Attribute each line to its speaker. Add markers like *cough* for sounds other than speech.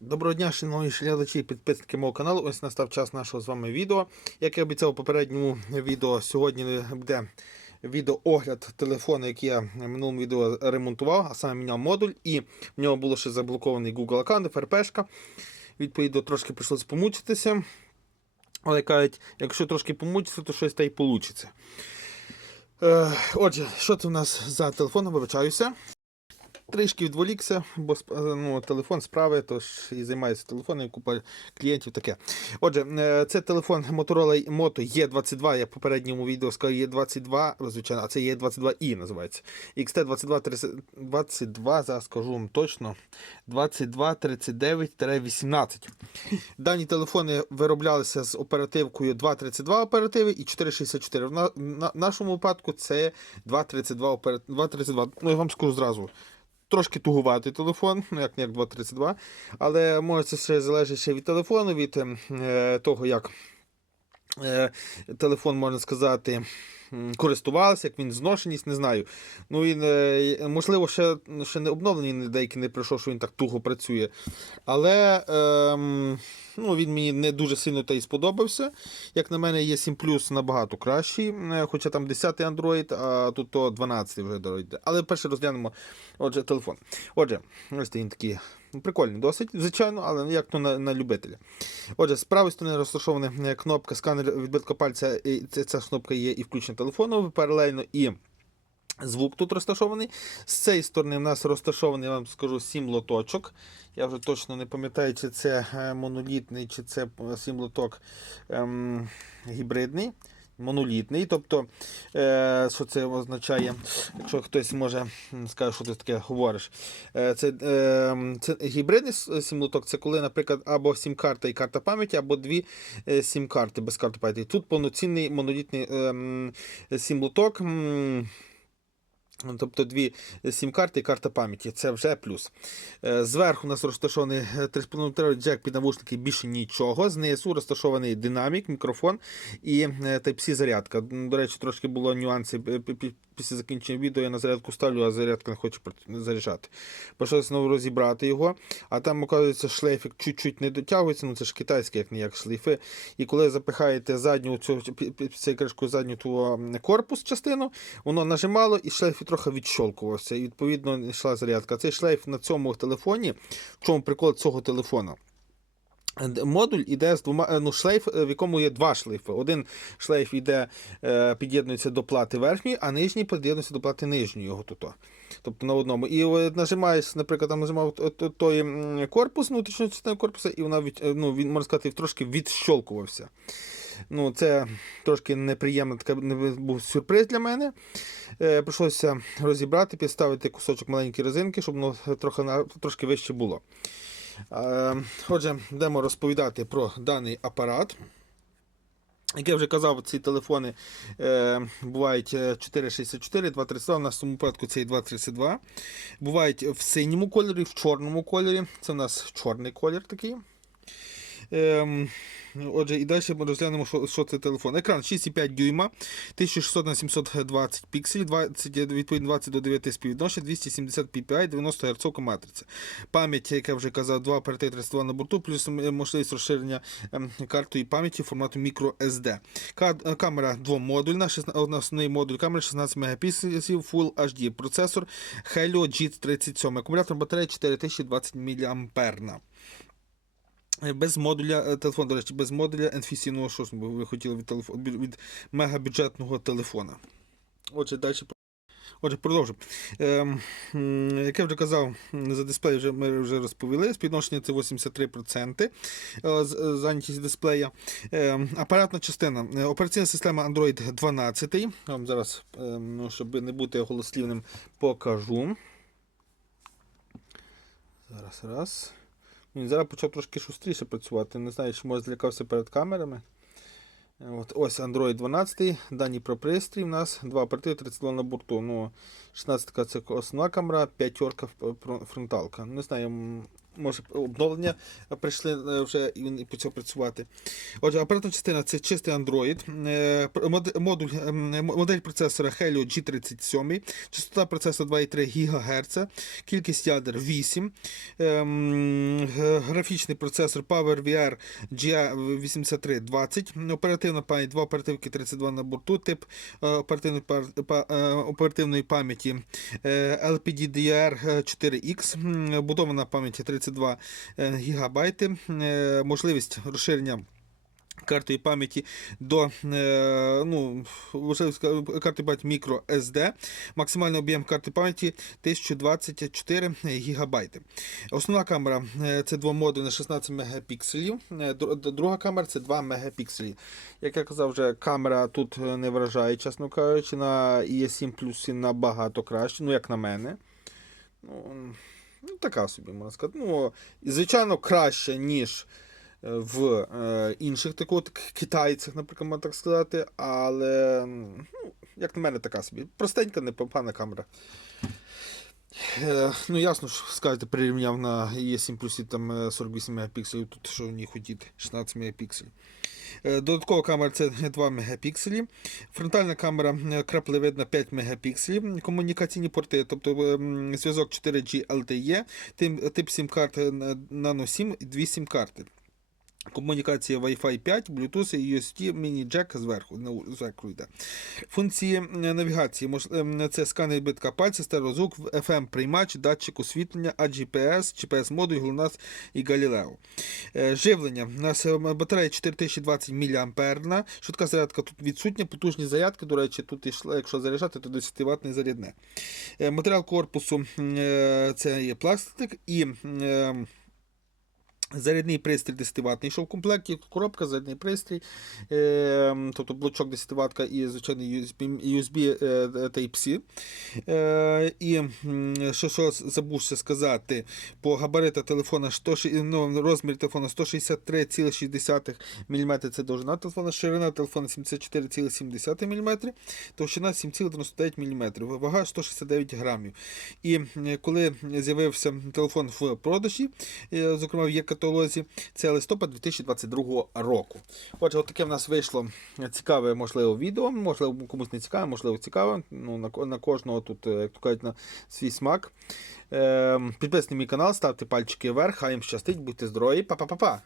Speaker 1: Доброго дня, шановні глядачі і підписники мого каналу. Ось настав час нашого з вами відео. Як я обіцяв у попередньому відео, сьогодні буде відеоогляд телефону, який я в минулому відео ремонтував, а саме міняв модуль, і в нього було ще заблокований Google аккаунт, ФРПшка. Відповідно, трошки прийшлося помучитися. Але кажуть, якщо трошки помучитися, то щось та й вийде. Отже, що це в нас за телефон? Вибачаюся. Трішки відволікся, бо ну, телефон справи, тож і займаюся телефоном, купа клієнтів таке. Отже, е, це телефон Motorola Moto E22, я в попередньому відео сказав E22, звичайно, а це E22i називається. XT22 22, зараз скажу вам точно, 2239-18. Дані телефони вироблялися з оперативкою 232 оперативи і 464. В на, на, нашому випадку це 232 опера- 232. Ну, я вам скажу зразу трошки тугуватий телефон, ну як як 232, але може це ще залежить ще від телефону, від е, того, як е, телефон, можна сказати, м, користувався, як він зношеність, не знаю. Ну він, е, можливо, ще, ще не обновлений, деякий не прийшов, що він так туго працює. Але ем, ну, він мені не дуже сильно та й сподобався. Як на мене, є 7 Plus набагато кращий, е, хоча там 10 Android, а тут то 12 вже Android. Але перше розглянемо отже, телефон. Отже, ось він такий ну, прикольний досить, звичайно, але як то на, на любителя. Отже, з правої сторони розташована е, кнопка сканер відбитка пальця, і ця, кнопка є і включення телефону паралельно і. Звук тут розташований. З цієї сторони в нас розташований, я вам скажу, 7 лоточок. Я вже точно не пам'ятаю, чи це е, монолітний, чи це 7 лоток ем, гібридний. Монолітний, тобто, е, що це означає, якщо хтось може скаже, що ти таке говориш. Е, це, е, це гібридний сімлоток, це коли, наприклад, або сім-карта і карта пам'яті, або дві е, сім-карти без карти пам'яті. Тут повноцінний монолітний е, сім-лоток. Ну, Тобто дві сім-карти і карта пам'яті. Це вже плюс. Е, Зверху у нас розташований 3,5 джек під навушники більше нічого. Знизу розташований динамік, мікрофон і е, Type-C зарядка. До речі, трошки було нюанси. Пі- пі- Після закінчення відео я на зарядку ставлю, а зарядка не хоче заряджати. Прийшлося знову розібрати його. А там, оказується, шлейфик чуть-чуть не дотягується. Ну це ж китайські, як ніяк шлейфи. І коли запихаєте задню цю цією кришкою задню ту корпус частину, воно нажимало і шлейф трохи відщолкувався. І відповідно йшла зарядка. Цей шлейф на цьому телефоні, в чому прикол цього телефона? Модуль іде з двома е, ну, шлейф, е, в якому є два шлейфи. Один шлейф іде, е, під'єднується до плати верхньої, а нижній під'єднується до плати нижньої. Його тут. Тобто на одному. І нажимаєш, наприклад, там нажимав той корпус, внутрішню частину корпусу, і вона від, ну, він, можна сказати, трошки відщолкувався. Ну, це трошки неприємно така був сюрприз для мене. Е, прийшлося розібрати, підставити кусочок маленької резинки, щоб воно трохи, трошки вище було. Е, Отже, будемо розповідати про даний апарат. Як я вже казав, ці телефони е, бувають е, 464, 232, в нашому випадку це і 232. Бувають в синьому кольорі, в чорному кольорі. Це у нас чорний колір такий. Ем, отже, і далі ми розглянемо, що, що це телефон. Екран 6,5 дюйма, 1600 на 720 пікселів, 20, відповідно 20 до 9 співвідношення, 270 ppi, 90 Гц матриця. Пам'ять, як я вже казав, 2 оперативні 32 на борту, плюс можливість розширення ем, картою пам'яті формату microSD. Е, Камера двомодульна, основний модуль камери 16 мегапікселів, Full HD. Процесор Helio G37. Акумулятор батареї 4020 мАh. Е, Без модуля, е, телефон, до речі, без модуля NFC, що ви хотіли від, телефон, від мегабюджетного телефона. Отже, далі. Отже, продовжимо. Ем, як я вже казав, за дисплей вже, ми вже розповіли. Співношення це 83% е, е, зайнятість дисплея. Ем, апаратна частина. Е, Операційна система Android 12. Я вам зараз, ем, ну, щоб не бути голослівним, покажу. Зараз, раз. Він зараз почав трошки шустріше працювати. Не знаю, чи може злякався перед камерами. От, ось Android 12, дані про пристрій. У нас два оперативи 32 на борту. Ну, 16 це основна камера, 5 фронталка. Не знаю, може обновлення прийшли е, вже і він почав працювати. Отже, оперативна частина це чистий Android, е, модуль, ем, модель процесора Helio G37, частота процесора 2,3 ГГц, кількість ядер 8, ем, графічний процесор PowerVR GA8320, оперативна пам'ять 2 оперативки 32 на борту, тип е, оперативної, е, оперативної пам'яті е, LPDDR 4X, м, будована пам'ять 32 ГБ, е, можливість розширення. Картою пам'яті до е, ну, карти пам'яті мікро SD, максимальний об'єм карти пам'яті 1024 ГБ. Основна камера е, це двомодульна на 16 мегапікселів. е, Друга камера це 2 мегапікселі. Як я казав, вже камера тут е, не вражає, чесно кажучи, на E7 Plus набагато краще, ну як на мене. Ну, ну, така собі можна сказати. Ну, звичайно, краще, ніж е, в е, інших так китайцях, наприклад, можна так сказати. Але, ну, як на мене, така собі. Простенька, непогана камера. Е, ну, ясно, що скажете, прирівняв на E7 Plus і там е, 48 мегапікселів, тут що в ній хотіти, 16 мегапікселів. Е, Додаткова камера це *laughs* 2 мегапікселі. Фронтальна камера е, краплевидна 5 мегапікселів. Комунікаційні порти, тобто ем, зв'язок 4G LTE, тип сім-карт е, Nano 7 і 2 SIM-карти. Комунікація Wi-Fi 5, Bluetooth і USB міні-джек зверху, зверху йде. Функції навігації ем, це сканер битка пальця, стереозвук, FM приймач, датчик освітлення, AGPS, GPS модуль, GLONASS і Galileo. Е, Живлення. У нас е, батарея 4020 мА. Швидка зарядка тут відсутня, потужні зарядки. До речі, тут йшла, якщо заряджати, то 10 ватне зарядне. Е, Матеріал корпусу е, це є пластик і. Зарядний пристрій 10 ватний йшов в комплекті, коробка, зарядний пристрій, е, тобто блочок 10 ватка і звичайний USB, USB Type-C. Е, і що, що забувся сказати, по габаритах телефона 106, ну, розмір телефона 163,6 мм це довжина телефона, ширина телефона 74,7 мм, товщина 7,99 мм, вага 169 грамів. І коли з'явився телефон в продажі, е, зокрема в є каталозі, це листопад 2022 року. Отже, от таке в нас вийшло цікаве, можливо, відео. Можливо, комусь не цікаве, можливо, цікаве. Ну, на, на кожного тут, е, як то кажуть, на свій смак. Е, підписуйтесь мій канал, ставте пальчики вверх, хай їм щастить, будьте здорові. Па-па-па-па!